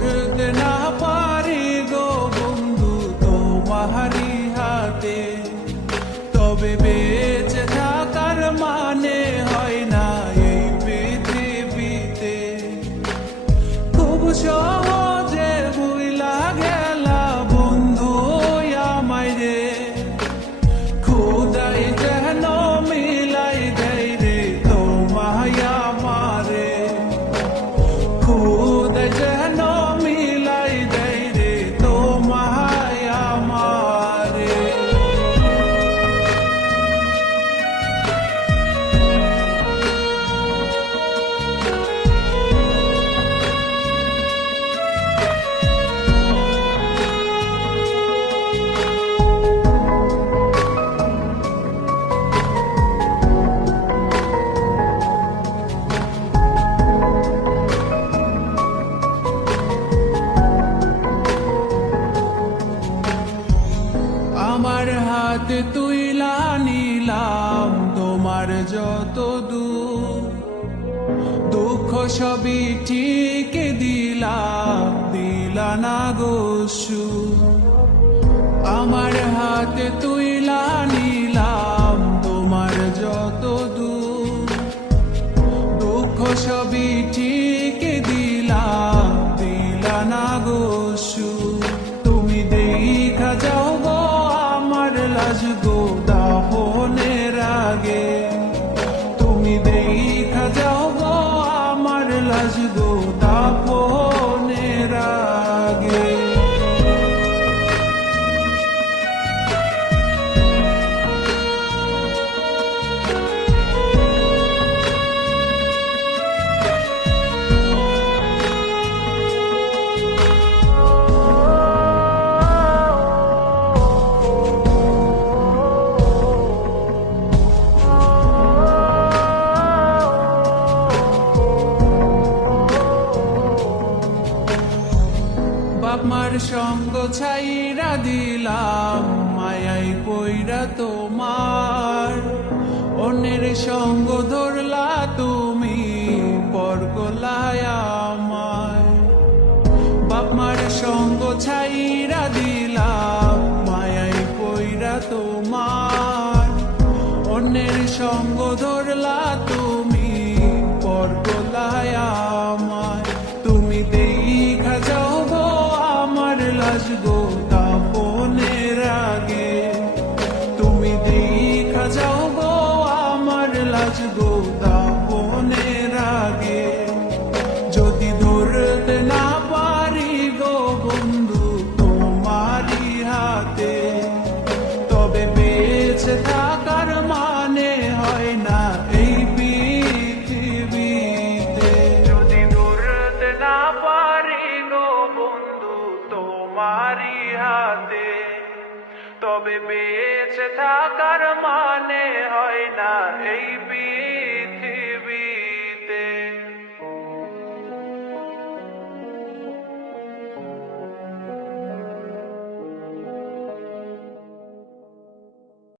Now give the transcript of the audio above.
ধরতে না পারি গো বন্ধু তোমারি হাতে, তবে বেঁচে থাকার মানে হয় না এই পৃথিবীতে। খুব সহজে ভুইলা গেলা বন্ধু আমায় রে, খোদাই যেন মিলাই দেয় রে তোমায় আমারে, খোদাই যেন মিলাই দেয় রে তোমায় আমারে। আমার হাতে তুইলা নিলাম তোমার যত দূর, দুঃখ সবই ঠিক দিলা না গো সুর। আমার হাতে তুইলা নিলাম তোমার যত দূর, দুঃখ সবই ঠিক দিলা না গো সুর। তুমি দেখা যাও গো আমার লাজ গো দাফনের আগে, তুমি দেখা যাও গো আমার লাজ গো দাফনের আগে। বাপমার সঙ্গ ছাইরা দিলাম মায়াই পইরা তোমার, অন্যের সঙ্গ ধরলা তুমি পর গলায় আমায়। বাপমার সঙ্গ ছাইরা দিলাম মায়াই পইরা তোমার, অন্যের সঙ্গ ধরলা তুমি পর গলায় আমায়। তুমি দেখা যাও গো আমার লাজ গো দাফনের আগে, তুমি দেখা যাও গো আমার লাজ গো দাফনের আগে। যদি ধরতে না পারি গো বন্ধু তোমারি হাতে, তবে বেঁচে থাকার মানে হয় না এই পৃথিবীতে। যদি ধরতে না পারি গো বন্ধু তোমারি হাতে, তবে